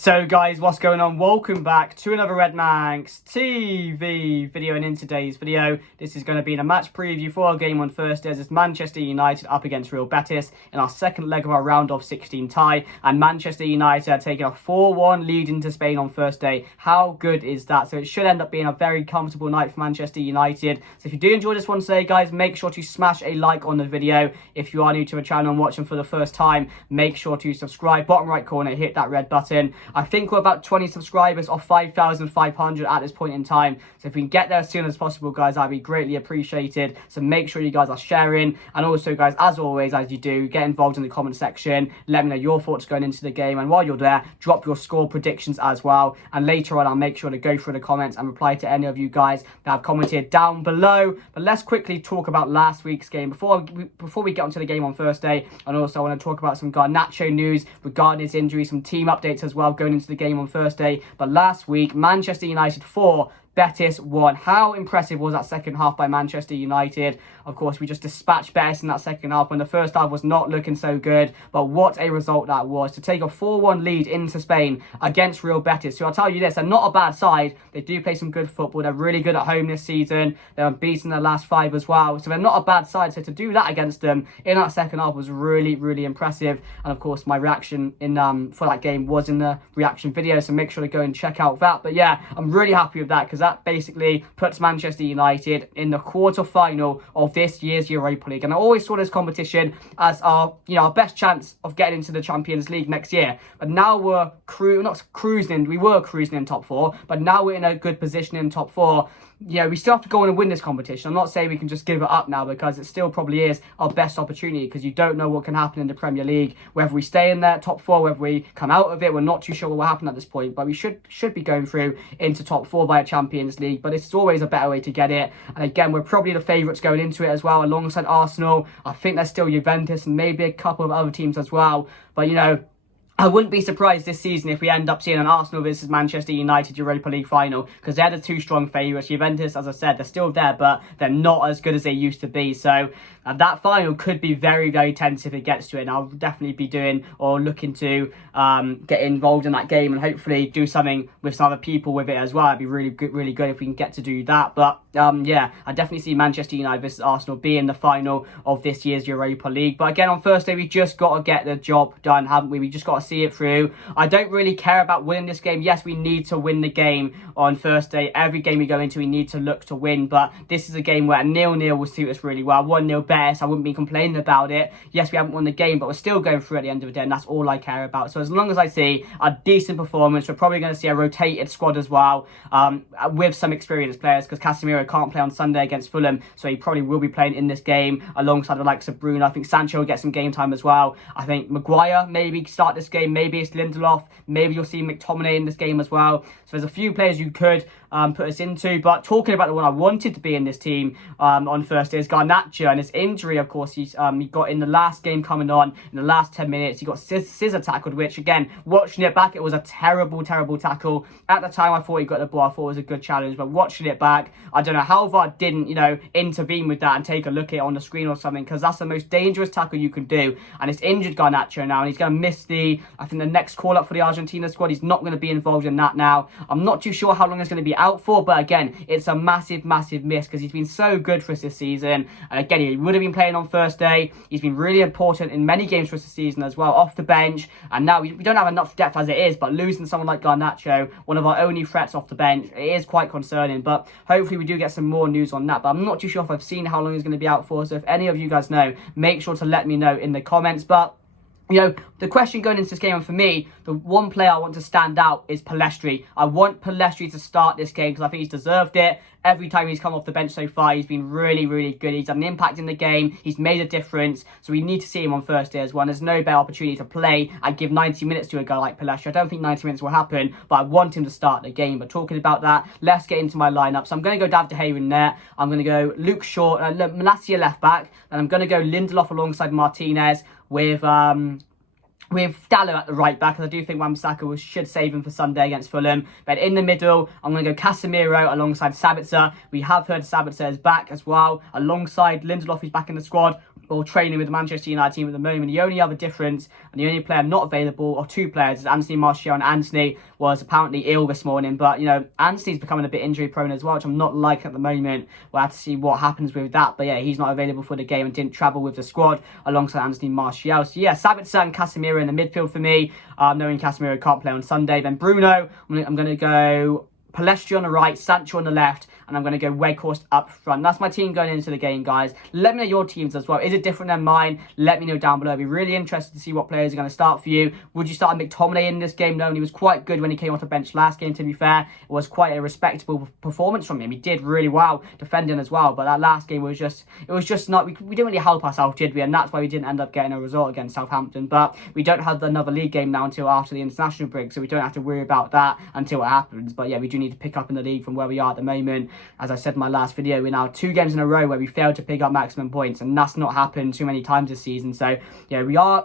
So guys, what's going on? Welcome back to another Red Manx TV video, and in today's video, this is going to be a match preview for our game on Thursday as it's Manchester United up against Real Betis in our second leg of our round of 16 tie, and Manchester United are taking a 4-1 lead into Spain on Thursday. How good is that? So it should end up being a very comfortable night for Manchester United. So if you do enjoy this one today, guys, make sure to smash a like on the video. If you are new to the channel and watching for the first time, make sure to subscribe. Bottom right corner, hit that red button. I think we're about 20 subscribers off 5,500 at this point in time. So if we can get there as soon as possible, guys, that'd be greatly appreciated. So make sure you guys are sharing. And also, guys, as always, as you do, get involved in the comment section. Let me know your thoughts going into the game. And while you're there, drop your score predictions as well. And later on, I'll make sure to go through the comments and reply to any of you guys that have commented down below. But let's quickly talk about last week's game before we get onto the game on Thursday. And also, I want to talk about some Garnacho news regarding his injury, some team updates as well going into the game on Thursday. But last week, Manchester United 4, Betis 1. How impressive was that second half by Manchester United? Of course, we just dispatched Betis in that second half when the first half was not looking so good. But what a result that was, to take a 4-1 lead into Spain against Real Betis. So I'll tell you this, they're not a bad side. They do play some good football. They're really good at home this season. They're unbeaten their last 5 as well. So they're not a bad side. So to do that against them in that second half was really, really impressive. And of course, my reaction for that game was in the reaction video. So make sure to go and check out that. But yeah, I'm really happy with that because that basically puts Manchester United in the quarter-final of this year's Europa League. And I always saw this competition as our best chance of getting into the Champions League next year. But now we're cruising in top 4, but now we're in a good position in top 4. We still have to go on and win this competition. I'm not saying we can just give it up now, because it still probably is our best opportunity, because you don't know what can happen in the Premier League. Whether we stay in there top 4, whether we come out of it, we're not too sure what will happen at this point. But we should be going through into top 4 via Champions League. But it's always a better way to get it. And again, we're probably the favourites going into it as well, alongside Arsenal. I think there's still Juventus and maybe a couple of other teams as well. But I wouldn't be surprised this season if we end up seeing an Arsenal versus Manchester United Europa League final, because they're the two strong favourites. Juventus, as I said, they're still there, but they're not as good as they used to be. So that final could be very, very tense if it gets to it. And I'll definitely be doing or looking to get involved in that game and hopefully do something with some other people with it as well. It'd be really good if we can get to do that. But yeah, I definitely see Manchester United versus Arsenal being the final of this year's Europa League. But again, on Thursday, we just got to get the job done, haven't we? We just got to see it through. I don't really care about winning this game. Yes, we need to win the game on Thursday. Every game we go into, we need to look to win. But this is a game where a 0-0 will suit us really well. 1-0 Betis, I wouldn't be complaining about it. Yes, we haven't won the game, but we're still going through at the end of the day, and that's all I care about. So as long as I see a decent performance, we're probably going to see a rotated squad as well, with some experienced players, because Casemiro can't play on Sunday against Fulham, so he probably will be playing in this game alongside the likes of Bruno. I think Sancho will get some game time as well. I think Maguire maybe start this game. Maybe it's Lindelof. Maybe you'll see McTominay in this game as well. So there's a few players you could put us into. But talking about the one I wanted to be in this team on Thursday is Garnacho, and his injury, of course, he got in the last game coming on in the last 10 minutes. He got scissor tackled, which again, watching it back, it was a terrible tackle. At the time, I thought he got the ball. I thought it was a good challenge, but watching it back, I don't know how VAR didn't intervene with that and take a look at it on the screen or something, because that's the most dangerous tackle you can do. And it's injured Garnacho now, and he's going to miss the next call up for the Argentina squad. He's not going to be involved in that now. I'm not too sure how long he's going to be out for, but again, it's a massive miss, because he's been so good for us this season. And again, he would have been playing on Thursday. He's been really important in many games for us this season as well, off the bench. And now we don't have enough depth as it is, but losing someone like Garnacho, one of our only threats off the bench, it is quite concerning. But hopefully we do get some more news on that. But I'm not too sure if I've seen how long he's going to be out for. So if any of you guys know, make sure to let me know in the comments. But the question going into this game, and for me, the one player I want to stand out is PELLISTRI. I want PELLISTRI to start this game because I think he's deserved it. Every time he's come off the bench so far, he's been really, really good. He's had an impact in the game. He's made a difference. So we need to see him on Thursday as well. And there's no better opportunity to play and give 90 minutes to a guy like PELLISTRI. I don't think 90 minutes will happen, but I want him to start the game. But talking about that, let's get into my lineup. So I'm going to go David De Gea in there. I'm going to go Luke Shaw, Malacia left back. And I'm going to go Lindelof alongside Martinez with Dallo at the right back, because I do think Wan-Bissaka should save him for Sunday against Fulham. But in the middle, I'm going to go Casemiro alongside Sabitzer. We have heard Sabitzer is back as well, alongside Lindelof, who's back in the squad. or training with the Manchester United team at the moment. The only other difference and the only player not available, or two players, is Anthony Martial, and Anthony was apparently ill this morning. But, you know, Anthony's becoming a bit injury prone as well, which I'm not liking at the moment. We'll have to see what happens with that. But yeah, he's not available for the game and didn't travel with the squad alongside Anthony Martial. So yeah, Sabitzer and Casemiro in the midfield for me, knowing Casemiro can't play on Sunday. Then Bruno, I'm going to go PELLISTRI on the right, Sancho on the left, and I'm going to go Weghorst up front. That's my team going into the game, guys. Let me know your teams as well. Is it different than mine? Let me know down below. I'd be really interested to see what players are going to start for you. Would you start McTominay in this game? No, he was quite good when he came off the bench last game, to be fair. It was quite a respectable performance from him. He did really well defending as well, but that last game was just, it was just not, we didn't really help ourselves, did we? And that's why we didn't end up getting a result against Southampton. But we don't have another league game now until after the international break, so we don't have to worry about that until it happens. But yeah, we do need to pick up in the league from where we are at the moment. As I said in my last video, we're now 2 games in a row where we failed to pick up maximum points, and that's not happened too many times this season. So yeah,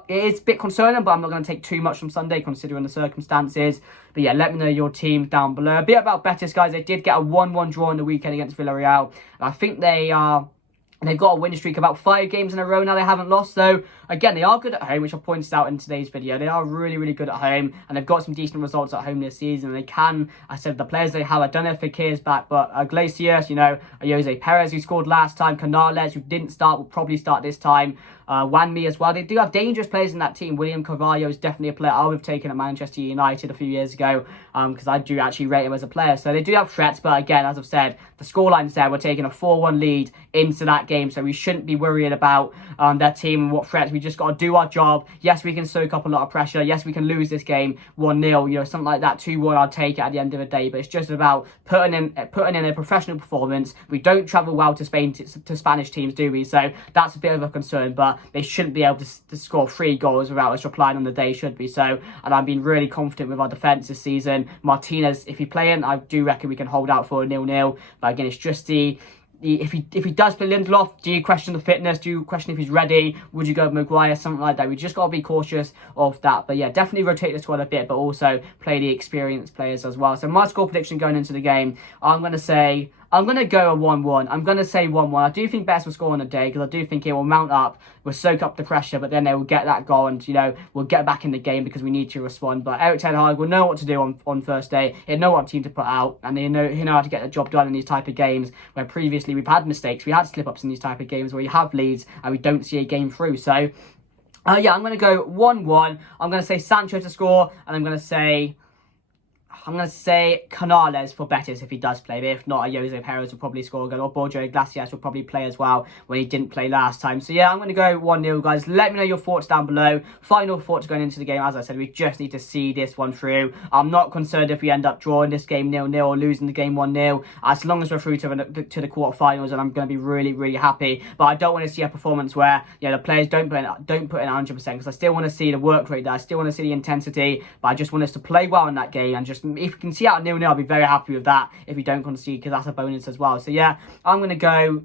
it is a bit concerning, but I'm not going to take too much from Sunday considering the circumstances. But yeah, let me know your team down below. A bit about Betis, guys. They did get a 1-1 draw in the weekend against Villarreal. I think they've got a win streak about 5 games in a row now they haven't lost. So again, they are good at home, which I pointed out in today's video. They are really, really good at home, and they've got some decent results at home this season. And they can, I said, the players they have, I don't know if Fekir's back, but Iglesias, you know, Jose Perez, who scored last time, Canales, who didn't start, will probably start this time. Wanmi as well. They do have dangerous players in that team. William Carvalho is definitely a player I would have taken at Manchester United a few years ago, because I do actually rate him as a player. So they do have threats, but again, as I've said, the scoreline's there. We're taking a 4-1 lead into that game, so we shouldn't be worrying about their team and what threats. We just got to do our job. Yes, we can soak up a lot of pressure. Yes, we can lose this game 1-0, you know, something like that, 2-1, I'll take it at the end of the day. But it's just about putting in a professional performance. We don't travel well to Spain, to Spanish teams, do we? So that's a bit of a concern, but they shouldn't be able to score 3 goals without us replying on the day, should we? So, and I've been really confident with our defence this season. Martinez, if he's playing, I do reckon we can hold out for a 0-0. But again, it's just if he does play Lindelof, do you question the fitness? Do you question if he's ready? Would you go with Maguire? Something like that. We just got to be cautious of that. But yeah, definitely rotate the squad a bit, but also play the experienced players as well. So my score prediction going into the game, I'm going to go a 1-1. I'm going to say 1-1. I do think Betis will score on the day, because I do think it will mount up, will soak up the pressure, but then they will get that goal and, you know, we'll get back in the game because we need to respond. But Erik ten Hag will know what to do on Thursday. He'll know what team to put out, and he'll know how to get the job done in these type of games where previously we've had mistakes. We had slip-ups in these type of games where you have leads and we don't see a game through. So, yeah, I'm going to go 1-1. I'm going to say Sancho to score, and I'm going to say Canales for Betis if he does play. But if not, Jose Perez will probably score a goal, or Borja Iglesias will probably play as well when he didn't play last time. So yeah, I'm going to go 1-0, guys. Let me know your thoughts down below. Final thoughts going into the game. As I said, we just need to see this one through. I'm not concerned if we end up drawing this game 0-0 or losing the game 1-0. As long as we're through to the quarterfinals, and I'm going to be really, really happy. But I don't want to see a performance where, you know, the players don't put in 100%, because I still want to see the work rate there. I still want to see the intensity, but I just want us to play well in that game, and just, if we can see out 0-0, I'll be very happy with that if we don't concede, because that's a bonus as well. So yeah, I'm going to go,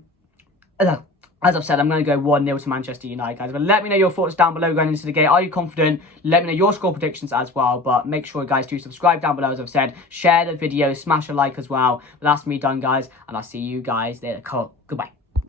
as I've said, I'm going to go 1-0 to Manchester United, guys. But let me know your thoughts down below going into the game. Are you confident? Let me know your score predictions as well. But make sure, guys, to subscribe down below, as I've said. Share the video, smash a like as well. But that's me done, guys, and I'll see you guys later. Cool. Goodbye.